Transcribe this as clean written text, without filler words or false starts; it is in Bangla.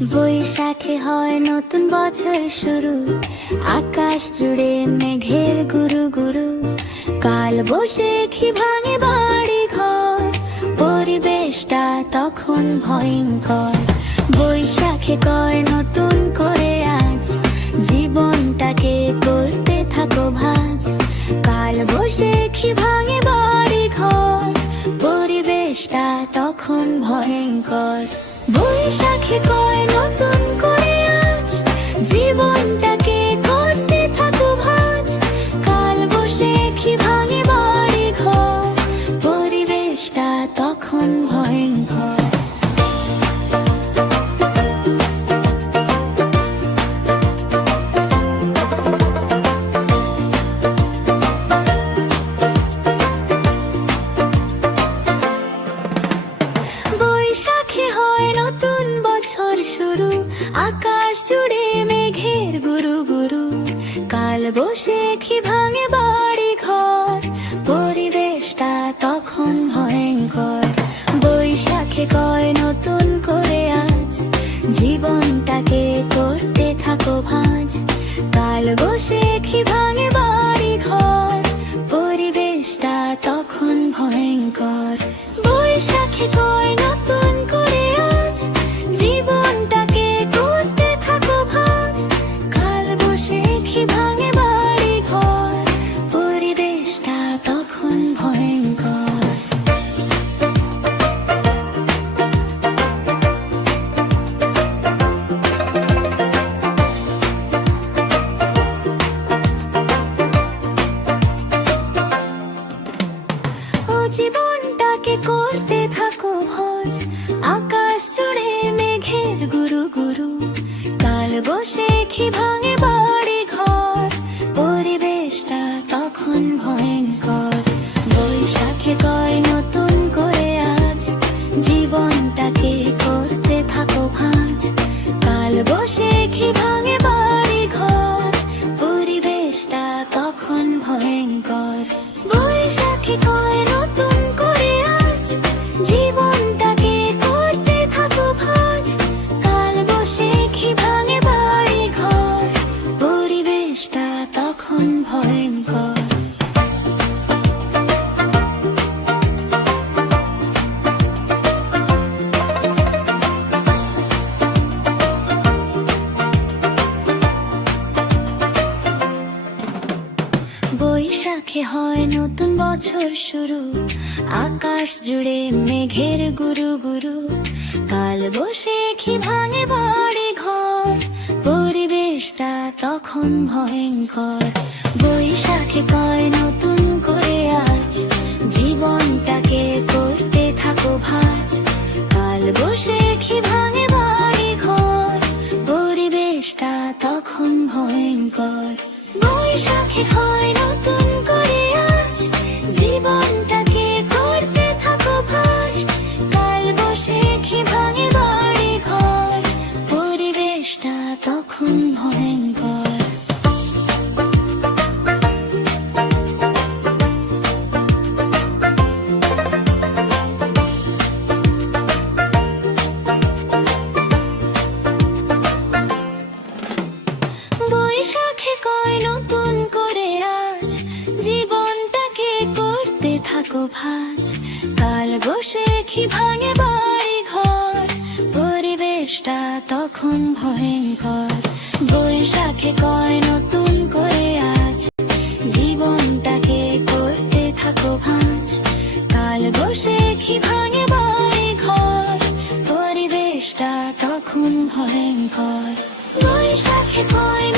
বৈশাখে হয় নতুন বছর শুরু, আকাশ জুড়ে মেঘের গুরু গুরু। কাল বৈশাখী ভাঙে বাড়ি ঘর, পরিবেশটা তখন ভয়ঙ্কর। বৈশাখে কয় নতুন করে আজ, জীবনটাকে করতে থাকো ভাঁজ। কাল বৈশাখী ভাঙে বাড়ি ঘর, পরিবেশটা তখন ভয়ঙ্কর। বৈশাখে কয় নতুন করে আজ, জীবনটাকে করতে থাকো ভাঁজ। কাল বৈশাখী ভাঙে বাড়ি ঘর, পরিবেশটা তখন ভয়ঙ্কর। বৈশাখে হয় নতুন বছর শুরু, আকাশ জুড়ে মেঘের গুরু গুরু। কাল বৈশাখী ভাঙে বাড়ি ঘর, পরিবেশটা তখন ভয়ঙ্কর। বৈশাখে কয় নতুন করে আজ, জীবনটাকে করতে থাকো ভাঁজ। কাল বৈশাখী ভাঙে বাড়ি ঘর, পরিবেশটা তখন ভয়ঙ্কর। বৈশাখে কয় নতুন করে আজ, জীবনটাকে করতে থাকো ভাঁজ। কাল বৈশাখী ভাঙে বাড়ি ঘর, পরিবেশটা তখন ভয়ঙ্কর। ও জীবনটাকে করতে থাকো ভোজ, আকাশ জুড়ে মেঘের গুরু গুরু। কাল বৈশাখী ভাঙে বাড়ি ঘর, পরিবেশটা তখন ভয়ঙ্কর। বৈশাখে কয় নতুন করে আজ, জীবনটাকে করতে থাকো ভাঁজ। কাল বৈশাখী ভাঙে বাড়ি ঘর, পরিবেশটা তখন ভয়ঙ্কর। বৈশাখী কয় নতুন করে আজ, জীবনটাকে করতে থাকো ভাঁজ। কাল বৈশাখী ভাঙে বাড়ি ঘর, পরিবেশটা তখন ভয়ঙ্কর। বৈশাখে হয় নতুন বছর শুরু, আকাশ জুড়ে মেঘের গুরু গুরু। কাল বৈশাখী ভাঙে বাড়ি ঘর, পরিবেশটা তখন ভয়ঙ্কর। বৈশাখে কয় নতুন করে আজ, জীবনটাকে করতে থাকো ভাঁজ। কাল বৈশাখী ভাঙে বাড়ি ঘর, পরিবেশটা তখন ভয়ঙ্কর। বৈশাখে হয় নতুন করে আজ, জীবনটাকে করতে থাকো ভাঁজ। কাল বৈশাখী ভাঙে বাড়ি ঘর, পরিবেশটা তখন ভয়ঙ্কর। বৈশাখে কয় নতুন করে আজ, জীবনটাকে করতে থাকো ভাঁজ। কাল বৈশাখী ভাঙে বাড়ি ঘর, পরিবেশটা তখন ভয়ঙ্কর। বৈশাখে কয় নতুন করে আজ, জীবনটাকে করতে থাকো ভাঁজ। কাল বৈশাখী ভাঙে বাড়ি ঘর, পরিবেশটা তখন ভয়ঙ্কর। বৈশাখে কয়